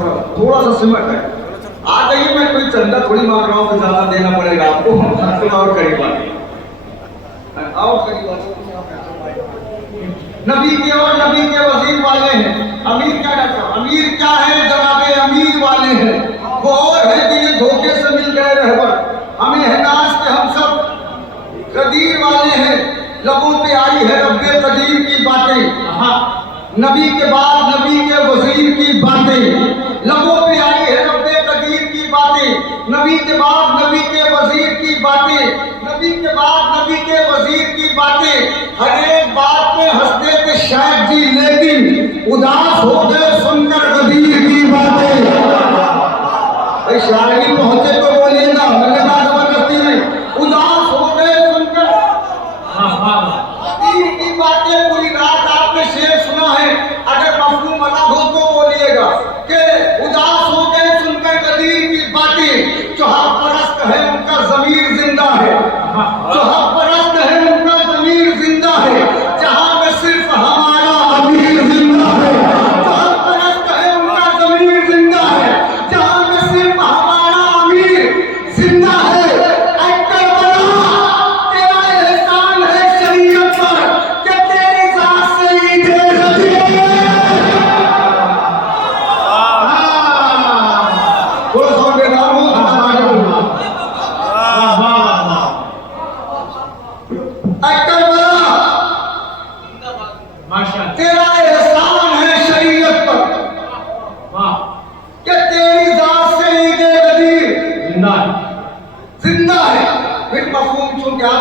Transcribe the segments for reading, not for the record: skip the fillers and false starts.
थोड़ा सा सिमट है। आ जाइए, मैं कोई चंदा थोड़ी मांग रहा हूँ कि ज्यादा देना पड़ेगा आपको। और करीब आओ, करीब नबी के और नबी के वजीर वाले हैं। अमीर क्या कहता है? अमीर क्या है? जनाबे अमीर वाले हैं। वो और है कि ये धोखे से मिल गए रहबर। हमें है नाज के हम सब कदीर वाले हैं। लबों पे आई है रब्बे कदीर की बातें। नबी के बाद नबी के वजीर की बातें। लबों पे आई है रब्बे कदीर की बातें। नबी के बाद नबी के वजीर की बातें। नबी के बाद नबी के वजीर की बातें। हर एक बात पे हंसते थे शायद जी, लेकिन उदास हो गए सुनकर कदीर की बातें। भाई शायरी पहुंचे तो बोलिए ना, मजेदार जबरदस्ती नहीं। उदास हो गए सुनकर कदीर की बातें। पूरी रात आपने शेर सुना है, अगर मफहूम अलग हो तो बोलिएगा कि उदास हो गए सुनकर कदीर की बातें। जो हक परस्त है उनका ज़मीर जिंदा है। जो हक परस्त है उनका ज़मीर जिंदा है। जहां में सिर्फ हमारा अमीर जिंदा है। जो हक परस्त है उनका ज़मीर जिंदा है। जहां में सिर्फ हमारा अमीर जिंदा है।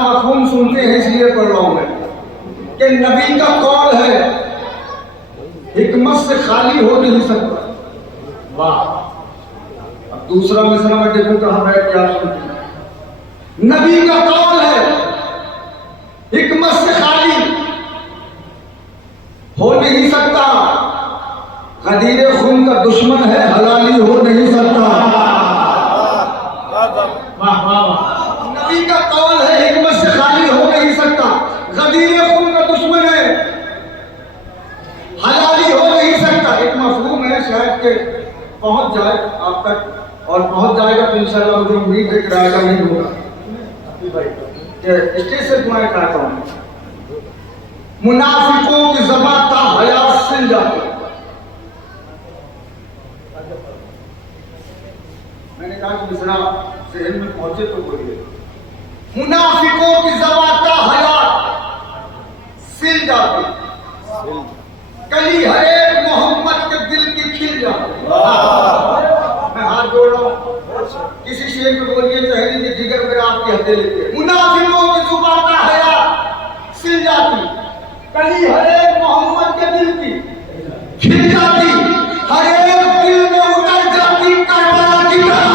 मफहूम सुनते हैं इसलिए पढ़ रहा हूं मैं कि नबी का कौल है, हिकमत से खाली हो नहीं सकता। वाह! अब दूसरा मिसरा में देखो कहां बैठ के आप सुनते हैं। नबी का कौल है, हिकमत से खाली हो नहीं सकता। गदीर खून का दुश्मन है, हलाली हो नहीं सकता। वाह वाह! नबी का कौल है, हिकमत से खाली हो नहीं सकता। गदीर खून का दुश्मन है, हलाली हो नहीं सकता। एक मफहूम है शायद के पहुंच जाए आप तक, और पहुंच जाएगा तो इंशाल्लाह मुझे उम्मीद है कि रायगा नहीं होगा। स्टेज से तुम्हारे कहता हूं, मुनाफिकों की ज़बान ता हयात सिल जाती। मैंने कहा कि मिसरा जहन में पहुंचे तो बोलिए। मुनाफिकों की ज़बान ता हयात सिल जाती। कली हर एक मोहम्मद के दिल की खिल जाती। मैं हाथ जोड़ रहा हूं, किसी शेर में बोलिए चेहरे के जिगर में आपकी हथेली। मुनाफिकों की ज़बान ता हयात सिल जाती। कली हर एक मोहम्मद के दिल की खिल जाती। हर एक दिल में उतर जाती करबला की तरह।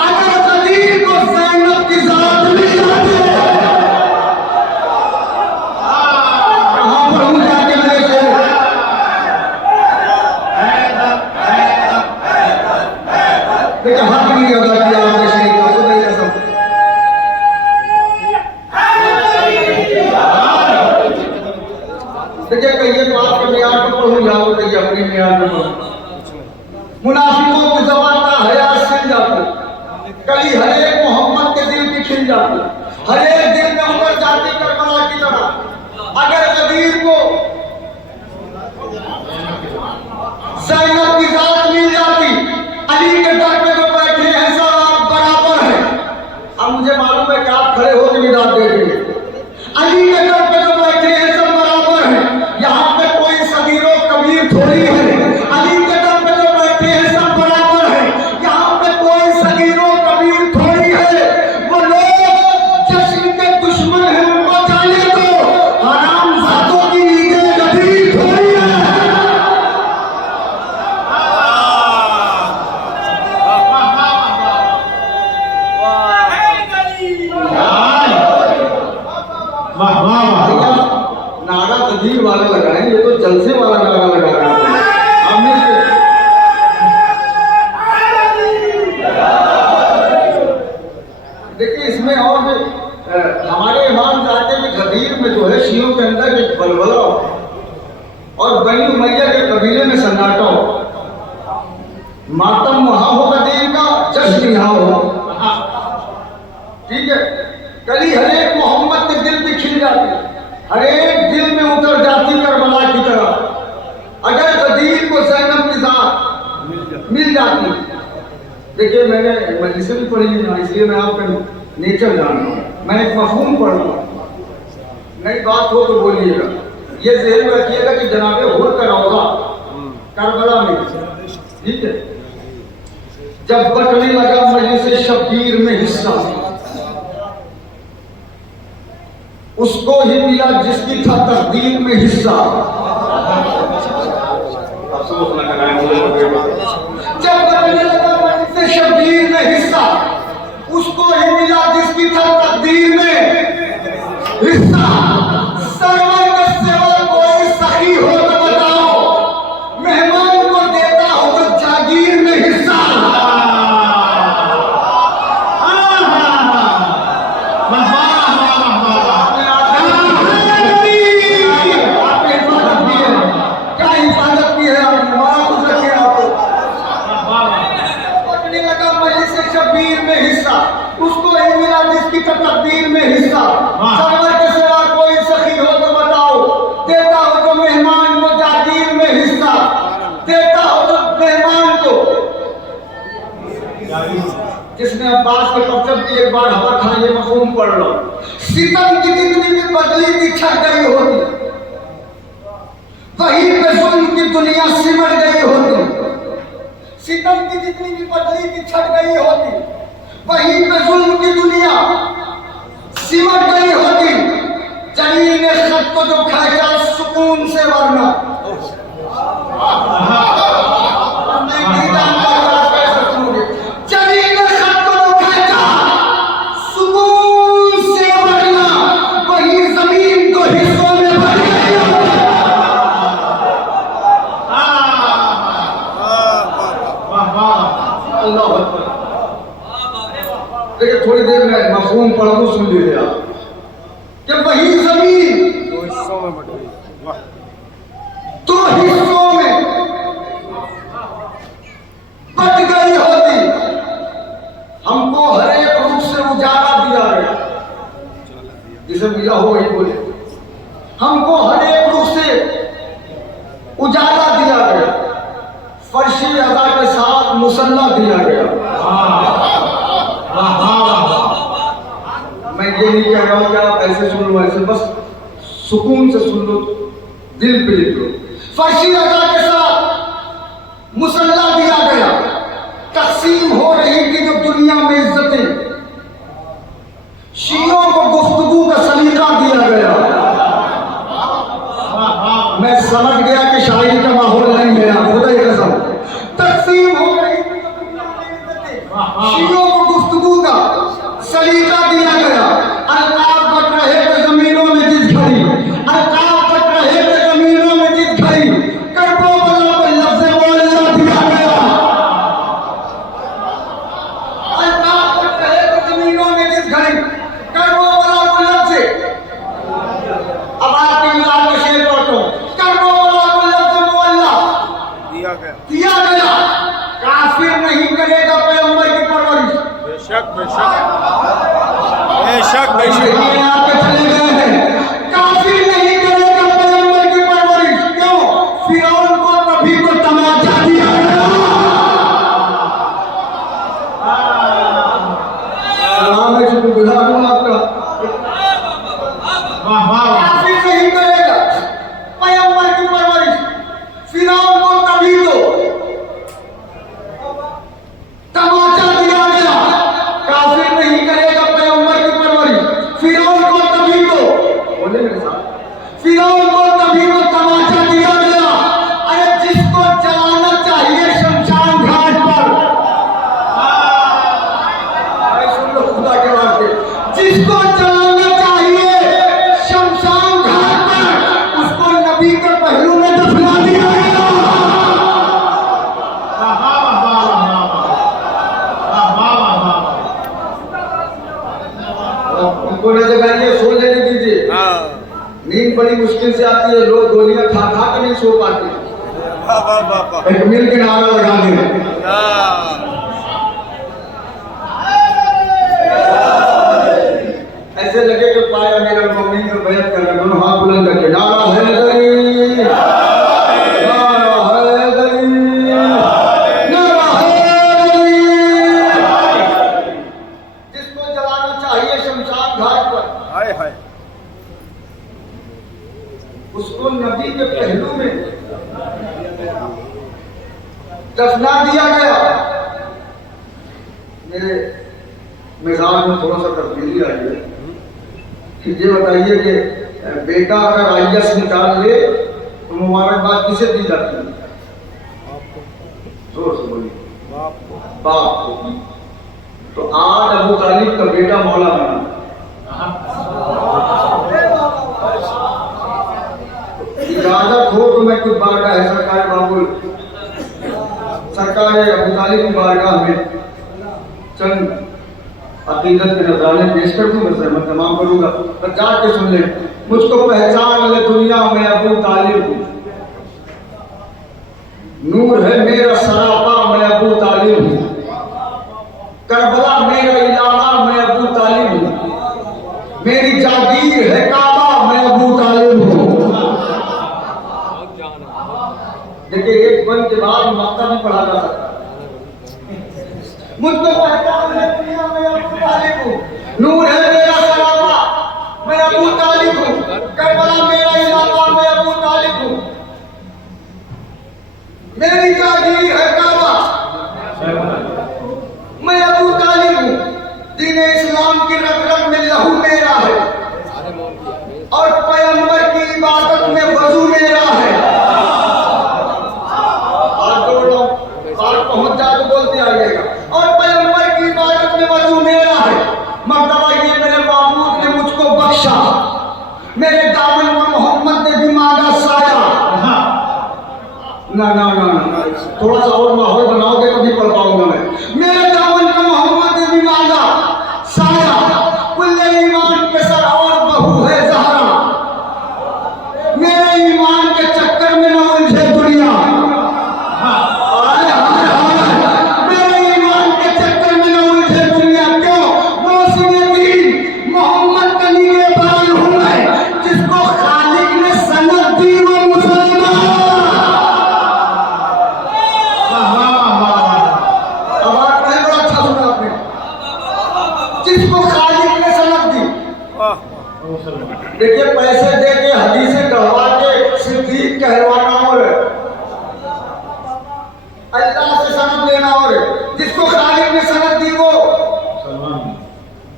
अगर कदीर को ज़ैनब की ज़ात मिल जाती, कहां पर हूं जाके मेरे से देखिए हक नहीं अदा किया आपने शेर का, तो नहीं ऐसा। देखिए कहिए तो आपके मियार पर पढ़ूं जाओ, कहिए अपनी मियार पर पढ़ूं। मुनाफिकों की ज़बान का हयात सिल जाती। कली हर एक मोहम्मद के दिल की खिल जाती। हर एक दिल में उतर जाती करबला की तरह। अगर गदीर को ज़ैनब की ज़ात मिल जाती, अली के दर पे जो बैठे हैं सब बराबर है। अब मुझे मालूम है कि आप खड़े हो के निदान दे देंगे। अली के दर पे जो बैठे हैं सब बराबर है। यहाँ पे कोई सगीरो कबीर थोड़ी है। अली के दर पे जो बैठे हैं सब बराबर है। यहाँ पे कोई सगीरो कबीर थोड़ी है। वो लोग जश्न के दुश्मन हैं, उनको जाने दो। हराम जातों की मातम वहां होगा दीन का, जश्न यहाँ होगा। ठीक है, कली हर एक मोहम्मद के दिल पे खिल जाती, हर एक दिल में उतर जाती करबला की तरह। अगर गदीर को ज़ैनब की ज़ात मिल जाती। देखिए मैंने मजलिस भी पढ़ी ना, इसलिए मैं आपका नेचर जान रहा हूँ। मैं एक मफहूम पढ़ रहा हूँ, नई बात हो तो बोलिएगा। ये ज़हन में रखिएगा कि जनाबे हुर का रौज़ा करबला में, ठीक है, जब बटने लगा मजलिस शब्बीर में हिस्सा, उसको ही मिला जिसकी था तकदीर में हिस्सा। जब बटने लगा मजलिस शब्बीर में हिस्सा, उसको ही मिला जिसकी था तकदीर में हिस्सा। सरवर के सिवा कोई सखी हो तो बताओ, मेहमान को देता हो तो जागीर में हिस्सा। उसको ही मिला जिसकी तकदीर में हिस्सा। सरवर के सिवा कोई सखी हो तो बताओ, देता हो तो मेहमान को जागीर में हिस्सा, देता हो तो मेहमान को। जिसने अब्बास के पत्थर की एक बार हवा खाई, ये मफहूम पढ़ लो। सितम की जितनी भी बदली की छट गई होती, वहीं पे जुल्म की दुनिया सिमट गई होती। सितम की जितनी भी बदली की छट गई होती, वहीं पे जुल्म की दुनिया सिमट गई होती। जलील ने खत को जो खींचा सुकून से, वरना जलील ने खत को जो खींचा सुकून से, वरना वही जमीन को हिस्सों में बढ़ गई। अल्लाह अकबर। देखिए थोड़ी देर में मफहूम पढ़ू, सुन लीजिए आप कि वही जमीन दो हिस्सों में बट गई, दो हिस्सों में बट गई होती। हमको हर एक रूप से उजाला दिया गया, जिसे मिला हो वही बोले। हमको हर एक रूप से उजाला दिया गया, फर्शी अदा के साथ मुसल्ला दिया गया। मैं ये नहीं कह रहा हूं कि आप ऐसे सुन लो, ऐसे बस सुकून से सुन लो, दिल पे लिख लो। फर्शी अदा के साथ मुसल्ला दिया गया, तकसीम हो रही थी जो दुनिया में इज्जतें, शीयों को गुफ्तगू का सलीका दिया गया। मैं समझ गया कि शायरी का माहौल नहीं है, खुदा की कसम। तकसीम हो रही थी जो दुनिया में इज्जतें, शीयों को गुफ्तगू का सलीका दिया गया। अल्ताफ बट रहे थे जमीनों में जिस घड़ी, अल्ताफ बट रहे थे जमीनों में जिस घड़ी, करबो वाला को लफ्ज़े मौला दिया गया। अल्ताफ बट रहे थे जमीनों में जिस घड़ी, करबो वाला को लफ्ज़े, अब आपकी मिलाद के शेर पढ़ो, करबो वाला को लफ्ज़े मौला दिया गया। काफिर नहीं करेगा पैगंबर की परवरिश। बेशक बेशक बेशक बेशक आपके चले गए हैं। काफिर नहीं करेगा पैगंबर की परवरिश। क्यों? फिरौन को नबी को तमाचा दिया गया। सलाम है, शुक्रगुजार हूं आपका। काफिर नहीं करेगा पैगंबर की परवरिश, फिरौन को नबी को तमाचा दिया गया। काफिर नहीं करेगा पैगंबर की परवरिश, फिरौन को तभी को, बोले मेरे साथ, फिरौन को तभी को तमाचा दिया गया। अरे जिसको जलाना चाहिए शमशान घाट पर, सुन लो खुदा के वास्ते, जिसको जलाना चाहिए शमशान घाट पर, उसको नबी के पहलू में दफना दिया गया। उनको न जगाइए, सो लेने दीजिए। नींद बड़ी मुश्किल से आती है, लोग गोलियां खा खा के नहीं सो पाते। एक मिल के नारा लगा दें। दफना दिया गया। मेरे मिजाज में थोड़ा सा तब्दीली आई है कि ये बताइए कि बेटा अगर IAS निकाल ले तो मुबारकबाद किसे दी जाती है? जोर से बोलिए। बाप को। तो आज अबू तालिब का बेटा मौला बना। इजाजत हो तो मैं कुछ बारगाह है सरकार बाबुल, सरकार अबू तालिब की बारगाह में चंद अकीदत के नजराने पेश कर दूं, मैं तमाम करूंगा, पर जाके सुन ले। मुझको पहचान ले दुनिया में अबू तालिब हूं, नूर है मेरा सरापा मैं अबू तालिब हूं, करबला मेरा इलाका मैं अबू तालिब हूं, मेरी जागीर है काबा मैं अबू तालिब हूं। देखिए एक बन के बाद मक्का भी पढ़ा जा सकता। मुझको पहचान है दुनिया में अबू तालिब हूं, नूर है मेरा सरापा मैं अबू तालिब हूं, करबला मेरा इलाका मैं अबू तालिब हूं, मेरी जागीर है काबा मैं अबू तालिब हूं, दीन इस्लाम की रग-रग में लहू मेरा है और पैगंबर की इबादत में वजू मेरा है। बात पहुंच जा तो बोलते आइएगा। और पैगंबर की इबादत में वजू मेरा है, मर्तबा ये मेरे माबूद ने मुझको बख्शा, मेरे दामन में मोहम्मद ने भी मांगा साया। ना ना ना ना, थोड़ा सा और माहौल बनाओगे तभी पढ़ पाऊंगा मैं। मेरे दामन में मोहम्मद ने भी मांगा साया, कुल्ले ईमान के सर और बहू है ज़हरा, मेरे ईमान के चक्कर में न उलझे दुनिया, मेरे ईमान के चक्कर में न उलझे दुनिया। क्यों? मोहसिन मोहम्मद का निगहबान हूं मैं, जिसको खालिक ने सनद दी वो मुसलमान। जिसको खालिक ने सनद दी। देखिए पैसे दे के हदीसें कहवा के सिद्दीक कहलवाना और अल्लाह से सनद लेना, और जिसको खालिक ने सनद दी वो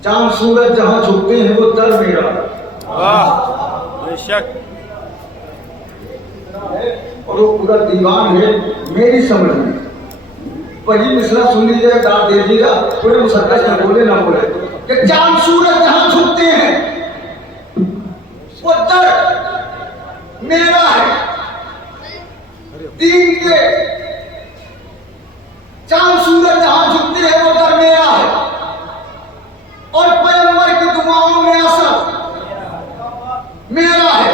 चांद सूरज जहां झुकते हैं वो दर मेरा। बेशक। और वो पूरा दीवान है मेरी समझ में। वही मिसरा सुन लीजिएगा, दाद दे दीजिएगा, पूरे मुसद्दस ना बोले ना बोले कि चांद सूरज जहां झुकते हैं वो दर मेरा है। दीन के चांद सूरज जहां झुकते हैं वो दर मेरा है, और पैगंबर की दुआओं में असर मेरा है।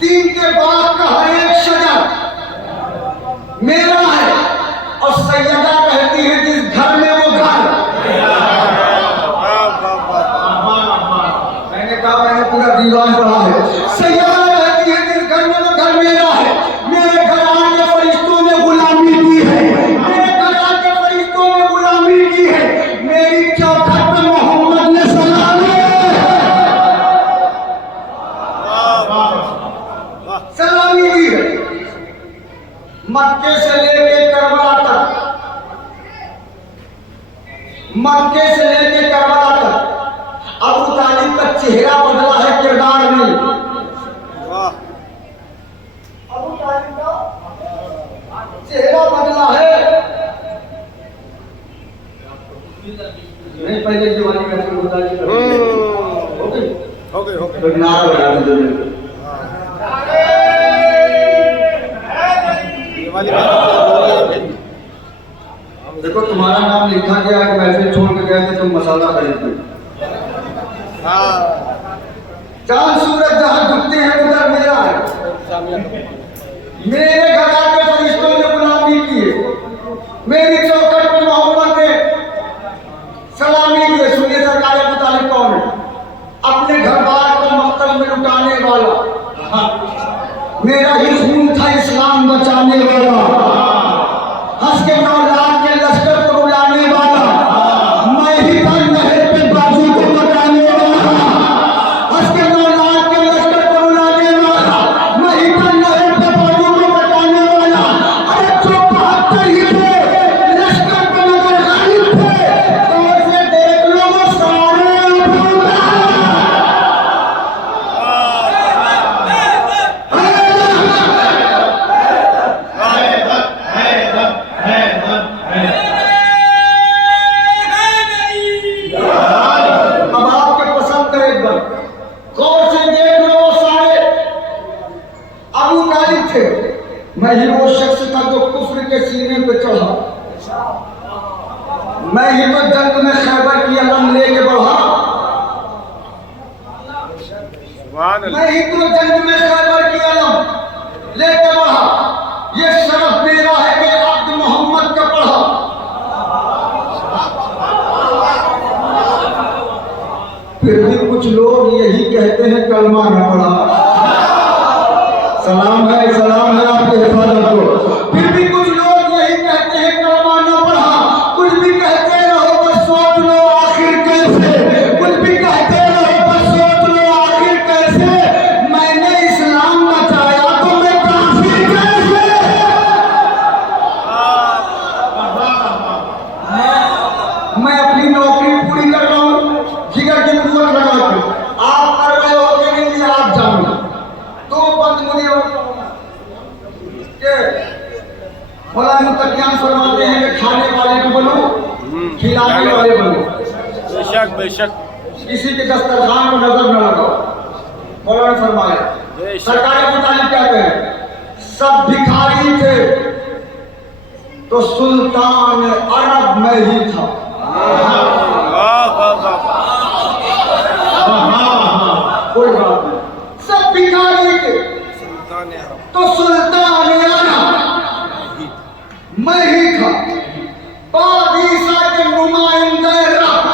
दीन के बाग का हर एक शजर मेरा है, और सैयदा कहती है जिस घर में वो घर। मैंने कहा मैंने पूरा दीवान पढ़ा है। सैयदा कहती है जिस घर में वो घर मेरा है। मेरे घर आके फरिश्तों ने गुलामी की है, मेरे घर आके फरिश्तों ने गुलामी की है, मेरी चौखट पे मोहम्मद ने सलामी दी है। मक्के से लेके करबला तक, मक्के से लेके करबला तक अबू तालिब का चेहरा बदला है, किरदार नहीं। अबू तालिब का चेहरा बदला है नहीं। पहले जवानी में अबू तालिब हो गई तो नारा लगा दीजिए। देखो तुम्हारा नाम लिखा गया कि वैसे छोड़ के गए थे तुम मसाला खरीदते। चांद सूरज जहां झुकते हैं उधर मेरा है। मेरे घर आके फरिश्तों ने गुलामी की है, मेरी चौखट पे मोहम्मद ने सलामी दी है। सुनिए सरकार अबू तालिब कौन है? अपने घर बार को मक्तल में लुटाने वाला, मेरा ही खून था इस्लाम बचाने वाला, हंस के 9 लाख के लश्कर को उड़ाने वाला, मैं ही था नहर पे बाजू को बचाने वाला, हंस के 9 लाख के लश्कर को उड़ाने वाला, मैं ही था नहर पे बाजू को बचाने वाला। अरे जो 72 ही मैं ही तो जंग में खैबर की अलम लेके बढ़ा, मैं ही तो जंग में खैबर की अलम लेके बढ़ा। ये शरफ मेरा है कि अब्द मोहम्मद का पढ़ा। फिर भी कुछ लोग यही कहते हैं कलमा न पढ़ा। सलाम है आपके हिफाजत को। फिर भी कुछ लोग यही कहते हैं कलमा न पढ़ा। कुछ भी कहते रहो बस सोच लो आखिर कैसे, कुछ भी कहते रहो बस सोच लो आखिर कैसे। मैंने इस्लाम बचाया तो मैं काफिर कैसे। मैं अपनी नौकरी पूरी कर रहा हूँ जिगर की कुव्वत लगा के। आप कर रहे हो कि नहीं आप जानो। तो बंद मुझे मौलाना मुत्तकियान फरमाते हैं कि खाने वाले को बनो, खिलाने वाले बनो। बेशक बेशक किसी के दस्तरखान को नजर न लगाओ। मौलाना फरमाया सरकार मुतालिब क्या कहे, सब भिखारी थे तो सुल्तान अरब में ही था। कोई बात नहीं, सब भिखारी थे तो सुल्तान अरब मैं ही था। बादशाह के नुमाइंदे रब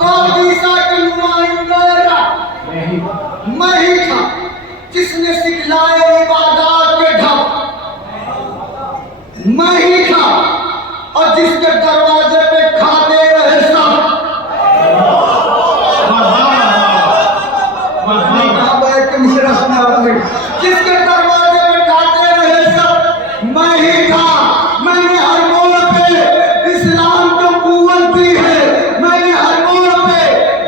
बादशाह के नुमाइंदे रब मैं ही था। जिसने सिखलाए इबादत के ढब मैं ही था। और जिसके दरवाजे पे खाते रहे सब जिसके दरवाजे पे खाते रहे सब मैं ही था। मैंने हर मोड़ पे इस्लाम को कुव्वत दी है। मैंने हर मोड़ पे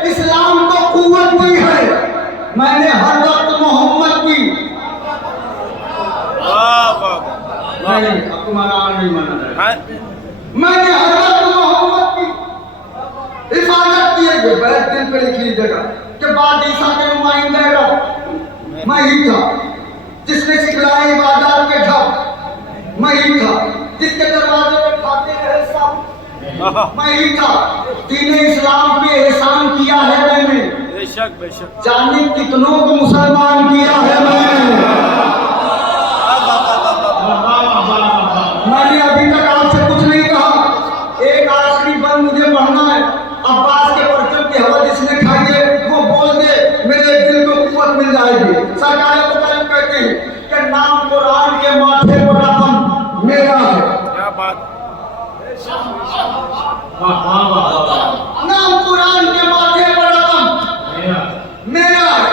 इस्लाम को कुव्वत दी है। मैंने हर वक्त मोहम्मद की नहीं, अब तुम्हारा नहीं माना। मैंने हर वक्त मोहम्मद की हिफाजत की है। बैठ दिल पे लिख लीजिएगा कि बादशाह के नुमाइंदे रब मैं ही था। जिसने सिखलाए इबादत के ढब मैं ही था। जिसके दरवाजे पे खाते रहे सब मैं ही था। दीन इस्लाम पे एहसान किया है मैंने, बेशक बेशक जाने कितनों को मुसलमान किया है मैंने। मैंने अभी तक आपसे कुछ नहीं कहा। एक आखिरी बंद मुझे पढ़ना है। अब्बास के परचम की हवा जिसने खाई है वो बोल दे, मेरे दिल को कुव्वत मिल जाएगी। सरकार मुतालिब कहते हैं कि नाम कुरान के माथे पर रकम मेरा है। क्या बात, नाम कुरान के माथे पर रकम मेरा है।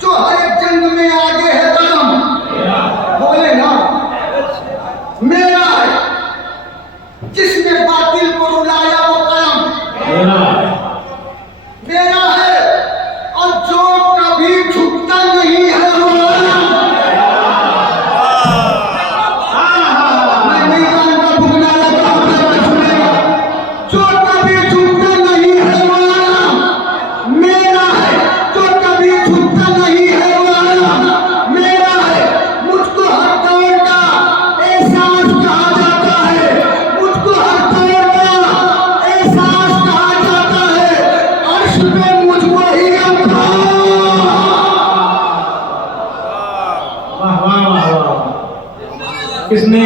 जो हर एक जंग में आगे है कदम बोले ना मेरा है। जिसने बातिल को रुलाया वो कलम मेरा है। और जो कभी झुकता नहीं है वो मैं नहीं जानता भुगना लगा सुनेगा। जो कभी झुकता नहीं है वो मेरा है। जो कभी झुकता नहीं है वो मेरा है। मुझको हर दौर का एहसास कहा जाता है। मुझको हर दौर का एहसास कहा जाता है। अर्श पे मुझको ही किसने